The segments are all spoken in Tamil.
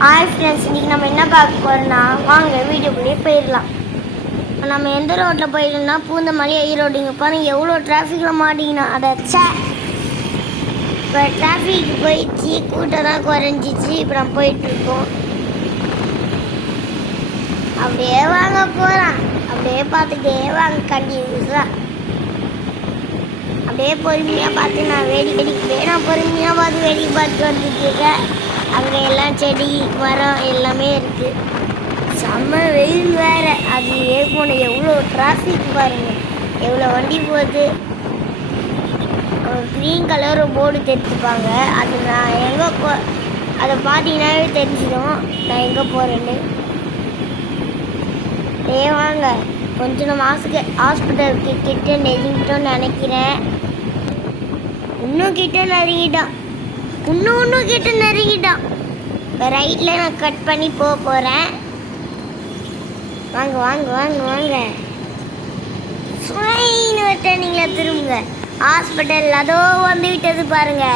ஹாய் ஃப்ரெண்ட்ஸ் இன்றைக்கி நம்ம என்ன பார்க்க போகிறோம்னா வாங்க வீடியோக்குள்ளேயே போயிடலாம். நம்ம எந்த ரோட்டில் போயிடணும்னா பூந்தமல்லி ரோடு இங்கே பாருங்கள் எவ்வளோ டிராஃபிக்கில் மாட்டிங்கன்னா அதை சே இப்போ டிராஃபிக் போயிடுச்சு கூட்டம் தான் குறைஞ்சிச்சு இப்போ நம்ம போயிட்டுருக்கோம் அப்படியே வாங்க போகலாம் அப்படியே பார்த்துட்டே வாங்க கண்டினியூஸாக அப்படியே பொறுமையாக பார்த்து நான் வேடி வேடிக்கு நான் பொறுமையாக பார்த்து வேடிக்கை பார்த்து வந்துட்டுருக்கேன் அங்கே எல்லாம் செடி மரம் எல்லாமே இருக்குது செம்ம வெயில் வேற. அது ஏற்போன எவ்வளோ டிராஃபிக் பாருங்க. எவ்வளோ வண்டி போகுது. க்ரீன் கலர் போர்டு தெரிஞ்சுப்பாங்க. அது நான் எங்கே போ அதை பார்த்தீங்கன்னாவே தெரிஞ்சிடும். நான் எங்கே போகிறேன்னு ஏ வாங்க. கொஞ்சம் மாசுக்கு ஹாஸ்பிட்டலுக்கு கிட்ட நெருங்கிட்டோம்னு நினைக்கிறேன். இன்னும் கிட்ட நெருங்கிட்டான் இன்னும் இன்னும் கிட்ட நெருங்கிட்டான். இப்போ ரைட்டில் நான் கட் பண்ணி போக போகிறேன் வாங்க வாங்க வாங்க வாங்க. ஸ்வைன் டர்னிங்கில் திரும்புங்க. ஹாஸ்பிட்டல் அதோ வந்து விட்டது பாருங்க.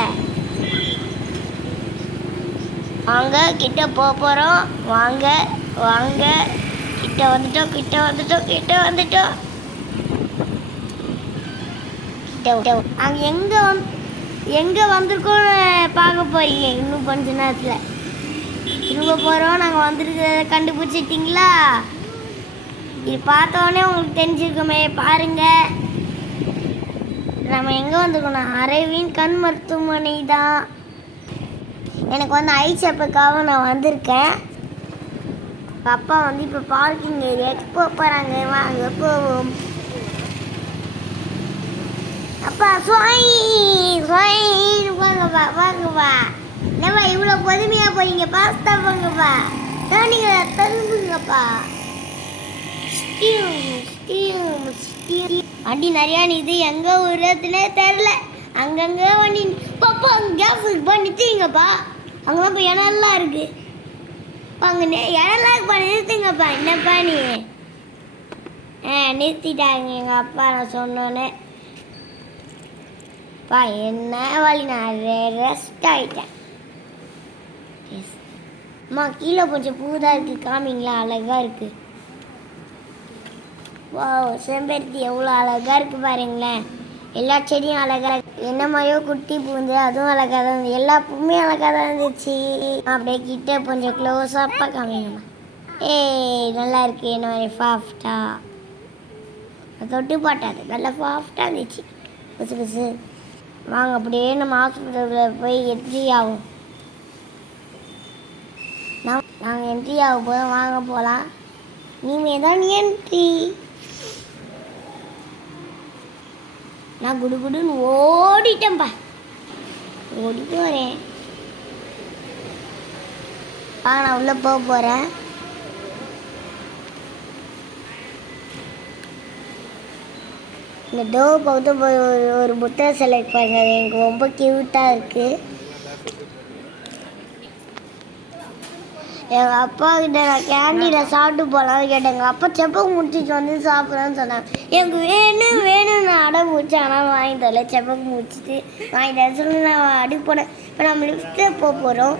வாங்க கிட்ட போக போகிறோம் வாங்க வாங்க. கிட்ட வந்துட்டோம் கிட்ட வந்துட்டோம் கிட்ட வந்துட்டோம். கிட்ட அங்கே எங்கே வந்து எங்கே வந்திருக்கோம்னு பார்க்க போகிறீங்க இன்னும் கொஞ்ச நேரத்தில். திரும்ப போகிறோம் நாங்கள் வந்திருக்கிறத கண்டுபிடிச்சிட்டிங்களா? இது பார்த்த உங்களுக்கு தெரிஞ்சிருக்குமே. பாருங்கள் நம்ம எங்கே வந்திருக்கோம் அரவிந்த் கண் மருத்துவமனை தான். எனக்கு வந்து ஐ செப்புக்காக நான் வந்திருக்கேன். அப்பா வந்து இப்போ பார்க்கிங் ஏரியாவுக்கு போக போகிறாங்க வாங்க போவோம். அப்பா சுவா வாங்கப்பா என்னப்பா இவ்வளோ பொறுமையாக போறீங்க? பாஸ்தா வாங்கப்பா தண்ணிங்க தரும்புங்கப்பா வண்டி நிறையா இது எங்கே விடுறதுனே தெரில அங்கங்கே வண்டி பாப்பா அங்கே கேஸ் போய் நிறுத்திங்கப்பா. அங்கெல்லாம் போய் இடம்லாம் இருக்குது அங்கே இடம்லாம் இருக்குப்பா நிறுத்துங்கப்பா. என்னப்பா நீ? ஆ நிறுத்திட்டாங்க எங்கள் அப்பா நான் சொன்னோன்னே. அப்பா என்ன வழி நான் ரெஸ்ட் ஆகிட்டேன் அம்மா கீழே கொஞ்சம் பூதாக இருக்குது காமிங்களா அழகாக இருக்குது வா செம்பருத்தி எவ்வளோ அழகாக இருக்குது பாருங்களேன் எல்லா செடியும் அழகாக இருக்கு என்ன மாதிரியோ குட்டி பூந்து அதுவும் அழகாக தான் இருந்தது எல்லா பூவுமே அழகாக தான் இருந்துச்சு அப்படியே கிட்ட கொஞ்சம் க்ளோஸாக காமிங்கம்மா ஏய் நல்லா இருக்கு என்ன மாதிரி ஃபாஃப்டா தொட்டு பாட்டாது நல்லா ஃபாஃப்டாக இருந்துச்சு புதுசு புதுசு வாங்க அப்படியே நம்ம ஹாஸ்பிட்டலில் போய் என்ட்ரி ஆகும். நான் நாங்கள் என்ட்ரி ஆக போதும் வாங்க போகலாம் நீங்கள் தான் என்ட்ரி நான் குடு குடுன்னு ஓடிட்டேன்ப்பா ஓடிட்டு போகிறேன் வாங்க நான் உள்ளே போக போகிறேன் இந்த டோ பக்கத்து போய் ஒரு ஒரு புத்தக செலக்ட் அது எனக்கு ரொம்ப க்யூட்டாக இருக்குது எங்கள் அப்பா கிட்ட நான் கேண்டீனில் சாப்பிட்டு போகலான்னு கேட்டேன். எங்கள் அப்பா செப்ப முடிச்சிட்டு வந்து சாப்பிட்றேன்னு சொன்னாங்க. எனக்கு வேணும் வேணும் நான் அடம் முடிச்சு ஆனால் வாங்கி தரல. செப்பக்கு முடிச்சிட்டு வாங்கி தர சொல்லி நான் அடி போனேன். இப்போ நம்ம லிஃப்ட்டில் போக போகிறோம்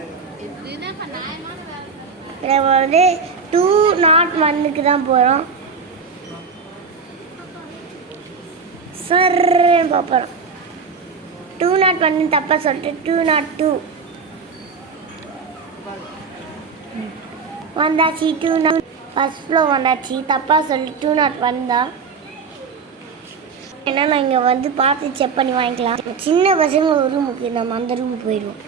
நம்ம வந்து டூ நாட் ஒன்னுக்கு தான் போகிறோம் சர்ன்னு பார்ப்போம் டூ நாட் ஒன்னு தப்பாக சொல்லிட்டு டூ நாட் டூ வந்தாச்சு டூ நாட் ஃபஸ்ட் ஃப்ளோ வந்தாச்சு தப்பாக சொல்லி டூ நாட் தான். ஏன்னா நான் இங்கே வந்து பார்த்து செக் பண்ணி வாங்கிக்கலாம். சின்ன பசங்க ஒரு ரூமுக்கு நம்ம அந்த ரூமுக்கு போயிடுவோம்.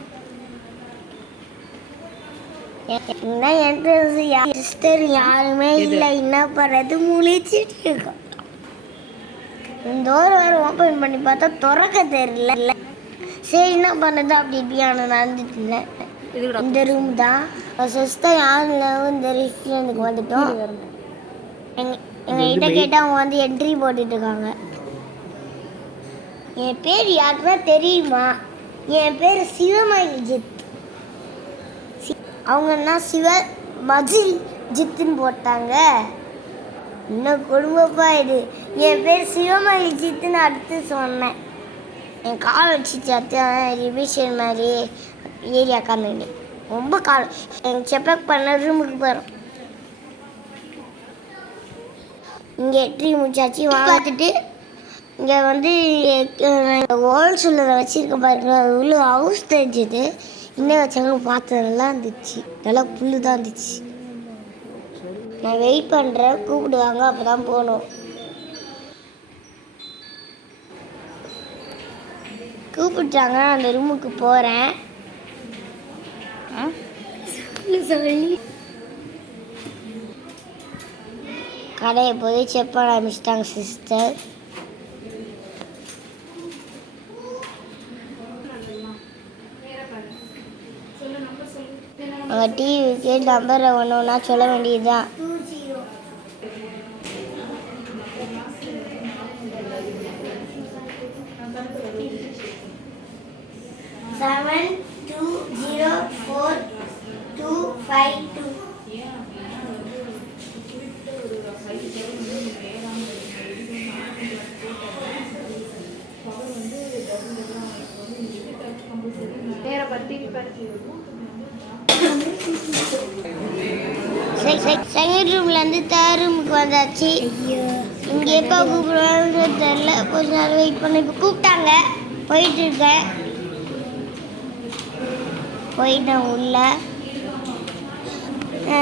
என்ன என்ட்ரன்ஸ் சிஸ்டர் யாருமே இல்லை. என்ன பண்ணுறது முழிச்சிட்டு இருக்கோம். இந்த டோர் வேறு ஓப்பன் பண்ணி பார்த்தா திறக்க தெரியல. சரி என்ன பண்ணுறது அப்படி இப்படியான நடந்துட்டு இருந்தேன். இந்த ரூம் தான். சிஸ்டர் யாரும் இல்லை. இந்த ரெஸ்டாரண்ட்டுக்கு வந்துட்டோம். எங்க எங்ககிட்ட கேட்டால் அவங்க வந்து என்ட்ரி போட்டுட்டு இருக்காங்க என் பேர் யாருக்குன்னா தெரியுமா? என் பேர் சிவமயில் ஜித் சி- அவங்க என்ன சிவ மஜில் ஜித்துன்னு போட்டாங்க. இன்னும் குடும்பப்பா இது? என் பேர் சிவமயில் அடுத்து சொன்னேன். என் கால் வச்சு அடுத்து ரிவிஷன் மாதிரி ஏரியா உட்காந்துட்டு ரொம்ப கால் எங்கள் செப்பக் பண்ண ரூமுக்கு போகிறோம் இங்கே எட்ரி முடிச்சாச்சு பார்த்துட்டு இங்கே வந்து ஓல் உள்ளதை வச்சுருக்க பாருங்க. அது உள்ள ஹவுஸ் தெரிஞ்சது. இன்னும் வச்சாங்க பார்த்து நல்லா இருந்துச்சு. நல்லா புல்லு தான் இருந்துச்சு. நான் வெயிட் பண்ணுறேன் கூப்பிடுவாங்க அப்போ தான் போகணும். கூப்பிட்டாங்க அந்த ரூமுக்கு போகிறேன் சொல்லி கடையை போய் செக் பண்ண ஆரம்பிச்சிட்டாங்க சிஸ்டர் அவங்க டிவிக்கு நம்பரை ஒன்று ஒன்றா சொல்ல வேண்டியதுதான் seven two zero four two five two second ரூம்லேருந்து third ரூமுக்கு வந்தாச்சு இங்கே எப்போ கூப்பிடுவாங்க தெரில கொஞ்ச நேரம் வெயிட் பண்ண. இப்போ கூப்பிட்டாங்க. போயிட்டு இருக்கேன் போயிட்டேன் உள்ள. உள்ளே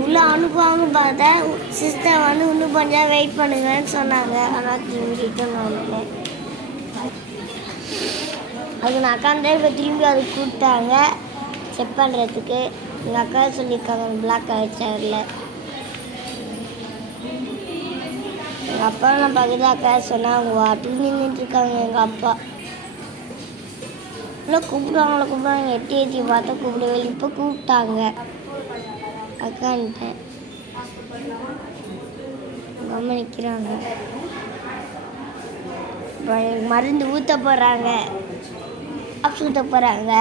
உள்ள அனுப்புவாங்க பார்த்தேன் சிஸ்டர் வந்து இன்னும் கொஞ்சம் வெயிட் பண்ணுங்கன்னு சொன்னாங்க. ஆனால் திரும்பி ரிட்டர்ன் வந்துட்டேன் அது நான் அக்காண்டே இப்போ திரும்பி அது கூப்பிட்டாங்க. செக் பண்ணுறதுக்கு எங்கள் அக்கா சொல்லியிருக்காங்க பிளாக் கலர் இல்லை எங்கள் அப்பா நான் பக்கத்தில் அக்கா சொன்னேன் அவங்க வாட்டுக்கு நின்றுட்டு இருக்காங்க எங்கள் அப்பா. இல்லை கூப்பிடுவாங்கள கூப்பிடுவாங்க. எட்டி எட்டி பார்த்தா கூப்பிடவே இப்போ கூப்பிட்டாங்க. அக்கான்ட்டேன். எங்கள் அம்மா நிற்கிறாங்க மருந்து ஊற்ற போகிறாங்க ட்ராப்ஸ் ஊற்ற போகிறாங்க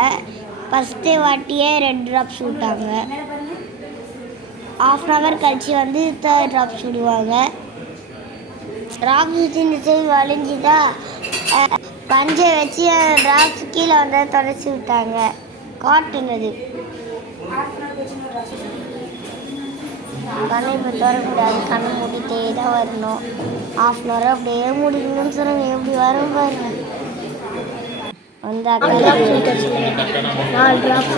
ஃபஸ்ட்டே வாட்டியே ரெண்டு ட்ராப்ஸ் விட்டாங்க ஆஃப் அன் ஹவர் கழிச்சு வந்து தேர்ட் ட்ராப்ஸ் விடுவாங்க இந்த சைடு வளைஞ்சுதா பஞ்சை வச்சு ட்ராப்ஸ் கீழே வந்து தொடச்சி விட்டாங்க. காட்டன் அது கண்ணை இப்போ திறக்கூடாது கண்ணை மூடிட்டே தான் வரணும். ஆஃப் அன் ஹவர் அப்படியே முடிக்கணும்னு சொன்னாங்க. எப்படி வரும் பாருங்க. வந்து அக்கா நாலு ட்ராப்ஸ்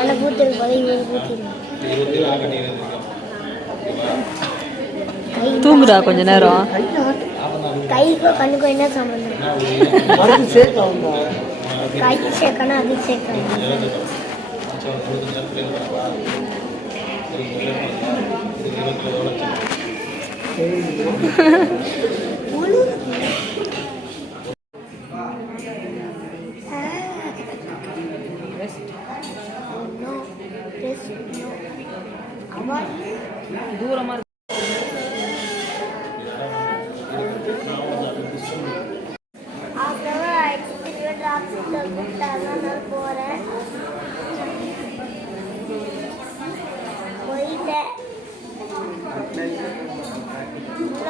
எனக்கு ஊற்றிருக்கும் போது இவங்களுக்கு ஊற்றிருக்கேன் தூங்குடா கொஞ்ச நேரம். கைக்கும் கண்ணுக்கும் என்ன சேர்க்க கை சேர்க்கணும் அது சேர்க்கணும் தூரமா இருக்கு அப்புறம் ஆயிடுச்சு திரும்ப ட்ராப்ஸ் கூப்பிட்டாங்க நான் போகிறேன் போயிட்டேன் உள்ள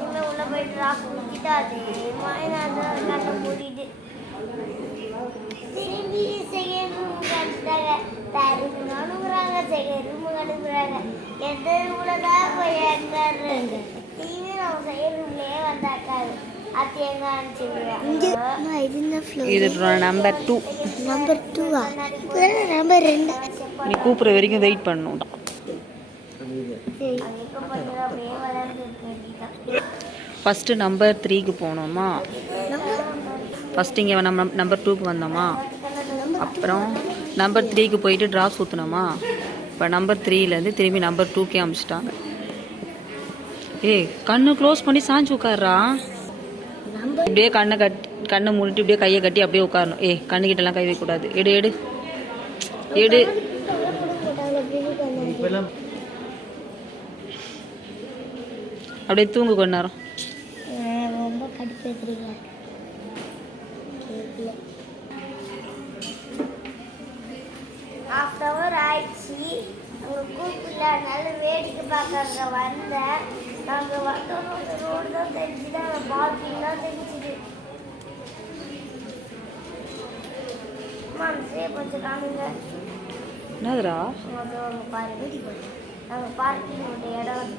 உள்ள உள்ள போய் ட்ராப்ஸ் முடிக்கிட்டு அதே மாதிரி கண்ணை மூடிட்டு திரும்பி செகண்ட் ரூமுக்கு அனுப்பிட்டாங்க தேர்ட் ரூமுக்கு அனுப்புகிறாங்க செகண்ட் ரூமுக்கு அனுப்புகிறாங்க எந்த ரூமில் தான் போய் உட்காருங்க திரும்பி நம்ம செகண்ட் ரூம்லேயே வந்தாக்காரு அது எங்க அனுப்பிச்சுடுவேன் இது நம்பர் டூ நம்பர் டூவா இப்போ நம்பர் ரெண்டு. நீ கூப்பிட்ற வரைக்கும் வெயிட் வேண்டியதான் ஃபஸ்ட்டு நம்பர் த்ரீக்கு போனோமா? ஃபஸ்ட்டு இங்கே நம்ம நம்பர் டூக்கு வந்தோமா? அப்புறம் நம்பர் த்ரீக்கு போயிட்டு ட்ராப்ஸ் ஊற்றுனோமா இப்போ நம்பர் த்ரீலேருந்து திரும்பி நம்பர் டூக்கே அமிச்சிட்டாங்க. ஏய் கண்ணு க்ளோஸ் பண்ணி சாஞ்சு உட்கார்றா. இப்படியே கண்ணை கட்டி கண்ணை மூடிட்டு இப்படியே கையை கட்டி அப்படியே உட்காரணும். ஏய் கண்ணுக்கிட்டலாம் கை வைக்கக்கூடாது. எடு எடு. எடு. அப்படியே தூங்கு கொஞ்ச நேரம். ஹாஃப் ஹவர் ஆயிடுச்சு. கூப்பிடல வேடிக்கை பார்க்க அங்கே வந்தேன் நாங்கள் வந்தோம் ரோடு தான் தெரிஞ்சுது. அந்த பார்க்கிங் தான் தெரிஞ்சுது அம்மா கொஞ்சம் காமிங்க என்னதுடா? அது அவங்க பாருங்க நாங்கள் பார்க்கிங் ஒரு இடம்.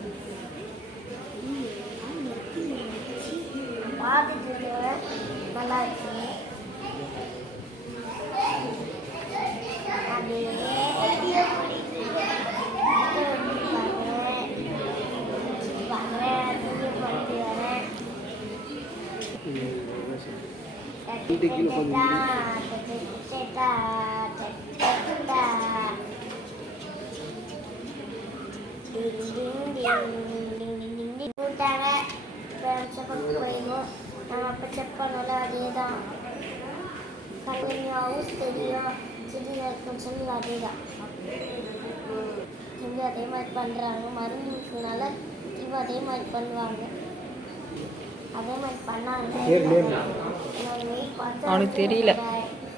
பார்த்துட்டு இருக்கேன் நல்லா இருக்கு பண்ணிட்டு வரேன் வீடியோ பண்ணிட்டு வரேன் கூட்டாங்க செக் போயிடும் நம்ம அப்போ செக் பண்ணல அதே தான் கொஞ்சம் ஹவுஸ் தெரியும் சிட்டியில் இருக்குன்னு சொல்லி அதே தான் இங்கே அதே மாதிரி பண்ணுறாங்க மருந்து இருக்கிறதுனால இவங்க அதே மாதிரி பண்ணுவாங்க. அதே மாதிரி பண்ணாங்க. அவனுக்கு தெரியல.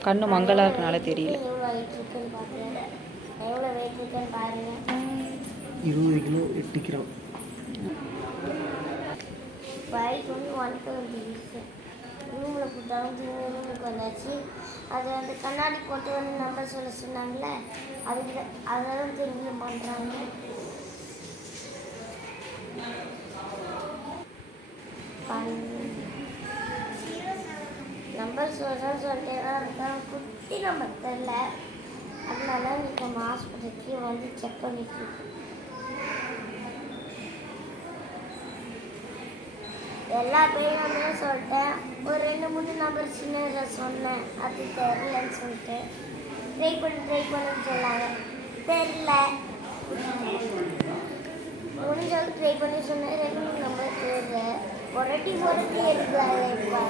கண்ணு மங்கலா இருக்கனால தெரியல. எவ்வளோ வெயிட் இருக்குன்னு பார்க்குறேன் எவ்வளோ வெயிட் இருக்குன்னு பாருங்க. இருபது கிலோ எட்டு கிராம் பைக் வந்து ஒன் டுவெண்ட்டி ரூமில் கொடுத்தாலும் திரும்பி ரூமுக்கு வந்தாச்சு. அது அந்த கண்ணாடி போட்டு வந்து நம்பர் சொல்ல சொன்னாங்கல்ல அதுக்கு அதெல்லாம் திரும்பி பண்ணுறாங்க நம்பர் சொல்கிறேன் சொல்லிட்டே தான் இருக்கேன் குட்டி நம்பர் தெரில அதனால நீங்கள் நம்ம ஹாஸ்பிட்டலுக்கு வந்து செக் பண்ணிட்டு எல்லா பேருமே சொல்லிட்டேன். ஒரு ரெண்டு மூணு நம்பர் சின்ன சொன்னேன். அது தெரிலன்னு சொல்லிட்டு. ட்ரை பண்ணி ட்ரை பண்ணுன்னு சொன்னாங்க. தெரில முடிஞ்சளவுக்கு ட்ரை பண்ணி சொன்னேன். ரெண்டு மூணு நம்பர் தெரியல. ஒரு புரட்டி எடுக்கலாம் இப்போ.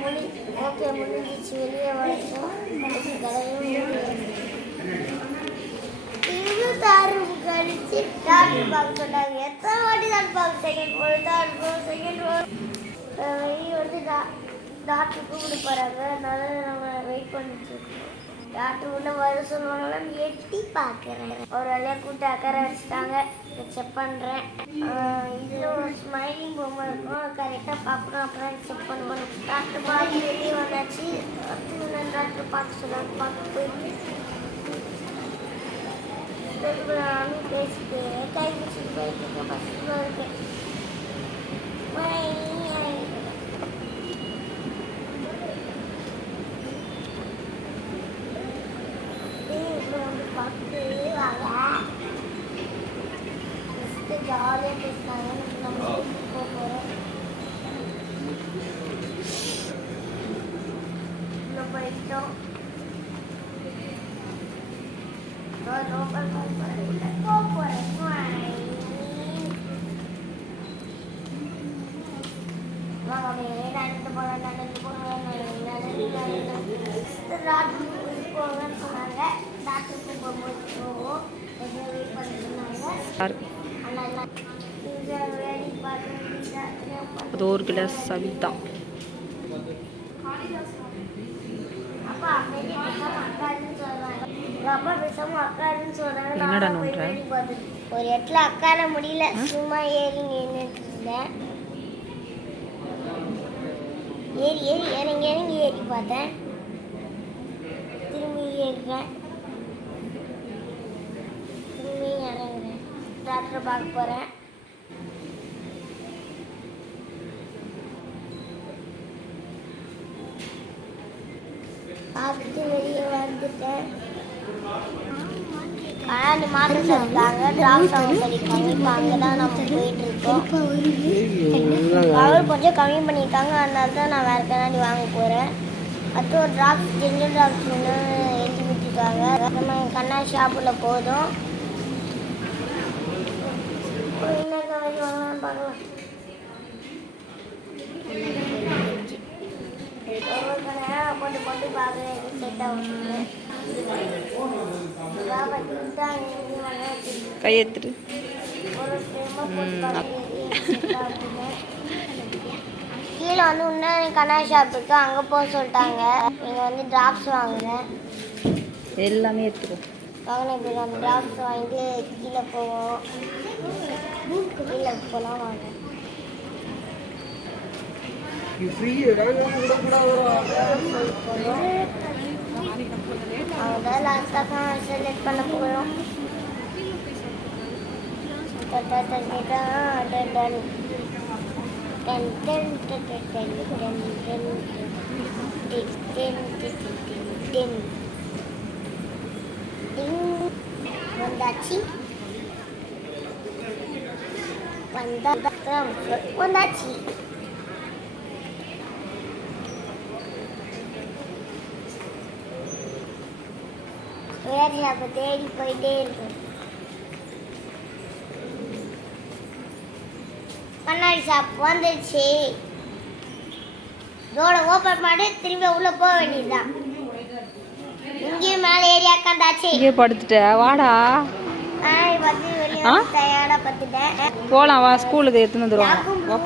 முடி ஓகே முடிஞ்சிச்சு. வெளியே வரைக்கும் கலையும் இது தாரும் கழிச்சு டாக்டர் பார்க்க சொன்னாங்க எத்தனை வாட்டி தான் பார்க்க second ball third ball second ball வெளியே வந்து டா- டாக்டர் கூப்பிட்டு போகிறாங்க அதனால நம்ம வெயிட் பண்ணிட்டு இருக்கோம் டாக்டர் உள்ள வர சொல்லுவாங்களான்னு எட்டி பார்க்குறேன் ஒரு வேலையாக கூப்பிட்டு அக்கறை வச்சுட்டாங்க செக் பண்ணுறேன் இதில் ஒரு ஸ்மைலிங் பொம்மை இருக்கும் கரெக்டாக பார்க்கணும் அப்புறம் செக் பண்ணுவோம் டாக்டர் பாதி வெளியே வந்தாச்சு அடுத்து டாக்டர் பார்க்க சொன்னாங்க பார்க்க போயிட்டு நானும் பேசிட்டு கை பிடிச்சிட்டு போயிட்டு இருக்கேன் பஸ்ஸில் இருக்கேன் Bye. ஏய், இப்ப வந்து நம்ம வாங்க. அது ஒரு கிளாஸ் சவிதா. அப்பா பெரிய பேசாம அக்காருன்னு சொல்றாங்க எங்க அப்பா அக்காருன்னு சொல்றாங்க என்னடா பார்த்துட்டு ஒரு இடத்துல அக்கார முடியல. சும்மா ஏறி நின்றுட்டு இருந்தேன். ஏறி ஏறி இறங்கி இறங்கி ஏறி பார்த்தேன். திரும்பி ஏறுறேன். திரும்பி இறங்குறேன். டாக்டர் பார்க்க போகிறேன் பார்த்துட்டு வெளியே வந்துட்டேன். கண்ணாடி மாற்ற சொல்லிட்டாங்க ட்ராப்ஸ் ஆக சொல்லியிருக்காங்க இப்போ அங்கே தான் நம்ம போயிட்டு இருக்கோம் பவர் கொஞ்சம் கம்மி பண்ணியிருக்காங்க அதனால தான் நான் வேறு கண்ணாடி வாங்க போகிறேன் அடுத்து ஒரு ட்ராப்ஸ் ஜென்ரல் ட்ராப்ஸ் ஒன்று எழுதி விட்டுருக்காங்க நம்ம கண்ணாடி ஷாப்பில் போதும். அப்புறம் பார்க்கலாம். போட்டு போட்டு பார்க்குறேன். செட் ஆகும் பார்க்குறேன் கீழே வந்து இன்னும் கண்ணாடி ஷாப் இருக்கு அங்கே போக சொல்லிட்டாங்க. நீங்கள் வந்து ட்ராப்ஸ் வாங்குங்க. எல்லாமே எடுத்துக்கோ. வாங்கின பிறகு அந்த ட்ராப்ஸ் வாங்கிட்டு கீழே போவோம். கீழே போகலாம் வாங்க. நீ ஃப்ரீ கூட லாஸ்ட்டாக தான் செலக்ட் பண்ண போகிறோம் வந்தாச்சு வந்தா வந்தாச்சு வேறு ஷாப்பை தேடி போயிட்டே இருக்கு. கண்ணாடி ஷாப் வந்துடுச்சு டோரை ஓப்பன் பண்ணி திரும்பி உள்ள போக வேண்டியதுதான். இங்கேயும் மேலே ஏறி உக்காந்தாச்சு. இங்கே படுத்துட்ட. வாடா. போகலாம் வா ஸ்கூலுக்கு வந்துடுவாங்க யாக்கும் வா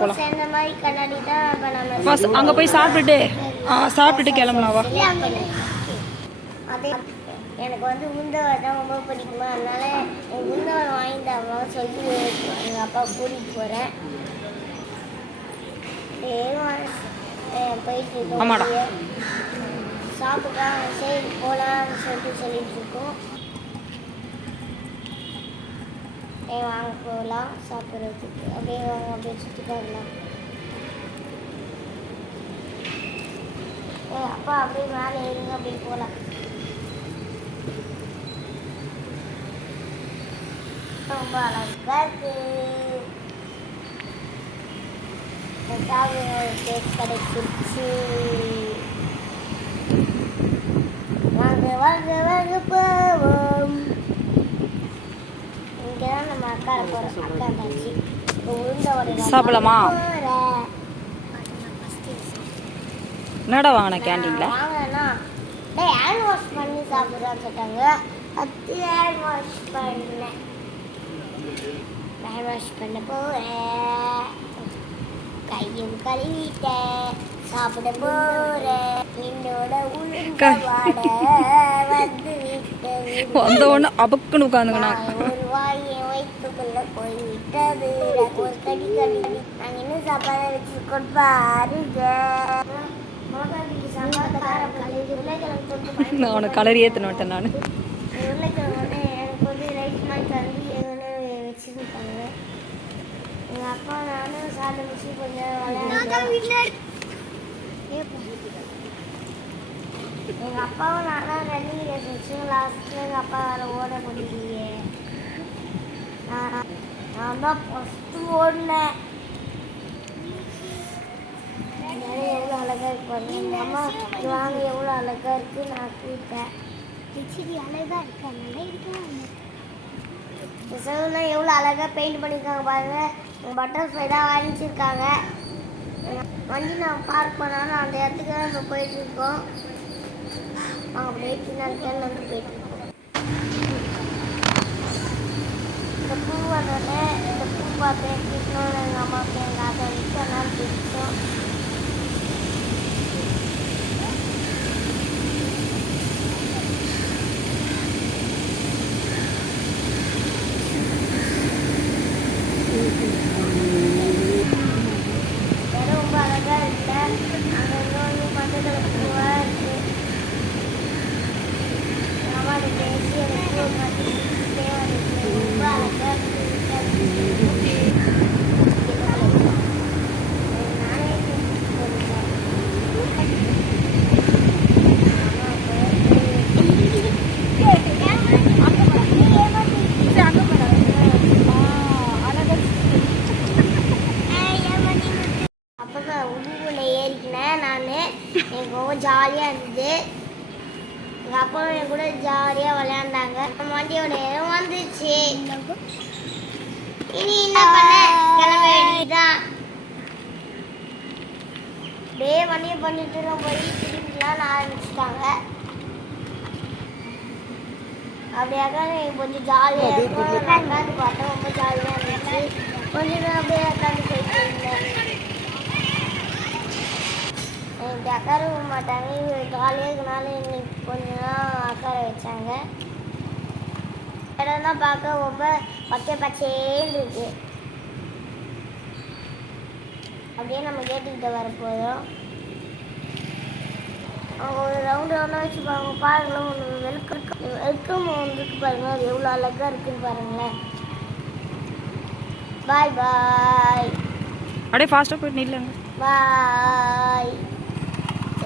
நம்ம ஃபர்ஸ்ட் அங்கே போய் சாப்பிட்டுட்டு சாப்பிட்டுட்டு கிளம்பலாம் வா. எனக்கு வந்து உந்தவர் தான் ரொம்ப பிடிக்குமா? அதனால எனக்கு உந்தவர் வாங்கி தரமா சொல்லி எங்கள் அப்பா கூட்டிகிட்டு போகிறேன் போயிட்டு. இருக்கோம். சாப்பிட்டா சரி போகலான்னு சொல்லிட்டு சொல்லிட்டு இருக்கோம். ஏ வாங்க போகலாம் சாப்பிட்றதுக்கு. அப்படியே வாங்க அப்படியே சுற்றி பார்க்கலாம். அப்பா அப்படியே மேலே ஏறுங்க அப்படியே போகலாம் ரொம்ப அழகா இருக்கு கேக் கிடைச்சிருச்சு. வாங்க வாங்க வாங்க போவோம். இங்கே தான் நம்ம அக்கா போகிறோம் அக்கா உடனே சாப்பிடலாமா? என்னடா வாங்கின கேண்டீனில்? ஹேண்ட் வாஷ் பண்ணி சாப்பிட்றான்னு சொல்லிட்டாங்க. அது ஹேண்ட் வாஷ் பண்ணேன். ஹேண்ட் வாஷ் பண்ண போகிறேன் கையும் கழுவிட்டேன் சாப்பிட போகிறேன் என்னோட க- வாட வந்து வந்த உடனே அபக்குன்னு உட்காந்துக்கணும் ஒரு வாய் வயிற்றுக்குள்ள போய் விட்டது எனக்கு ஒரு கடி கடி நாங்கள் இன்னும் சாப்பாடு வச்சுருக்கோம் பாருங்க மிளகாய் சாம்பார் காரப்பள்ளி உருளைக்கிழங்கு தொட்டு நான் உனக்கு கலர் ஏற்றின விட்டேன் நான் உருளைக்கிழங்கு வந்து எனக்கு வந்து ரைஸ் மாதிரி கலந்து எதுன்னு வச்சுருப்பாங்க எங்கள் அப்பா நானும் சாதம் வச்சு கொஞ்சம் எங்கள் அப்பாவும் நானும் ரன்னிங் ரேஸ் வச்சு லாஸ்ட்டில் எங்கள் அப்பா வேறு ஓட முடியலையே நான் தான் ஃபஸ்ட்டு ஓடினேன். எவ்வளோ அழகாக இருக்கு அம்மா வாங்க எவ்வளோ அழகாக இருக்கு நான் கூப்பிட்டேன் கிச்சிடி அழகாக இருக்கா? நல்லா இருக்கா? இந்த செவெல்லாம் எவ்வளோ அழகாக பெயிண்ட் பண்ணியிருக்காங்க பாருங்க. பட்டர்ஃப்ளை தான் வரைஞ்சிருக்காங்க வண்டி நான் பார்க் பண்ணாலும் அந்த இடத்துக்கு தான் நம்ம போயிட்டு இருக்கோம் அவங்க அப்படியே பின்னாடி வந்து போயிட்டு இருக்கோம் இந்த பூ வந்தோடனே இந்த பூ பார்த்து எங்கள் அம்மாவுக்கு எங்கள் அதை வச்சு எல்லாம் பிடிச்சோம் இடம் ரொம்ப அழகாக இருக்குல்ல அங்கே இன்னொன்று பக்கத்தில் பூவாக இருக்கு அம்மாட்ட பேசி எனக்கு ஒரு மாதிரி தேவை ரொம்ப அழகாக அப்போ உடுவில் ஏறிக்கினேன் நான் ரொம்ப ஜாலியாக இருந்தது எங்கள் அப்பா என் கூட ஜாலியாக விளையாண்டாங்க. நம்ம வண்டியோட நேரம் வந்துச்சு. இனி என்ன பண்ண? கிளம்ப வேண்டியதுதான். அப்படியே வண்டியை பண்ணிட்டு போய் திரும்பிலாம் ஆரம்பிச்சிட்டாங்க. அப்படியாக கொஞ்சம் ஜாலியாக இருக்கும். உட்காந்து பார்த்தேன் ரொம்ப ஜாலியாக இருந்துச்சு. கொஞ்ச நேரம் அப்படியே உட்காந்து போயிட்டு இருந்தேன் எனக்கு உட்கார விட மாட்டாங்க. இவங்க ஜாலியாக இருக்கனால இன்னைக்கு கொஞ்ச நேரம் உட்கார வச்சாங்க தான் பார்க்க ரொம்ப பச்சை பச்சேன்னு இருக்கு அப்படியே நம்ம கேட்டுக்கிட்ட வர போதும் அவங்க ஒரு ரவுண்ட் ரவுண்டாக வச்சுப்பாங்க. பாருங்களேன் ஒன்று வெல்கம் வெல்கம் வந்துருக்கு பாருங்க அது எவ்வளோ அழகாக இருக்குன்னு பாருங்களேன். பாய் பாய் அப்படியே ஃபாஸ்ட்டாக போயிட்டு நில்லுங்க. பாய்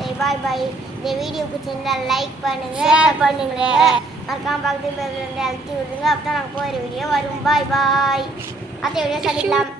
சரி பாய் பாய் இந்த வீடியோ பிடிச்சிருந்தா லைக் பண்ணுங்க ஷேர் பண்ணுங்க. மறக்காம பக்கத்து பேர் வந்து அழுத்தி விடுங்க. அப்போ நாங்கள் போகிற வீடியோ வரும். பாய் பாய் அடுத்த வீடியோ சந்திக்கலாம்.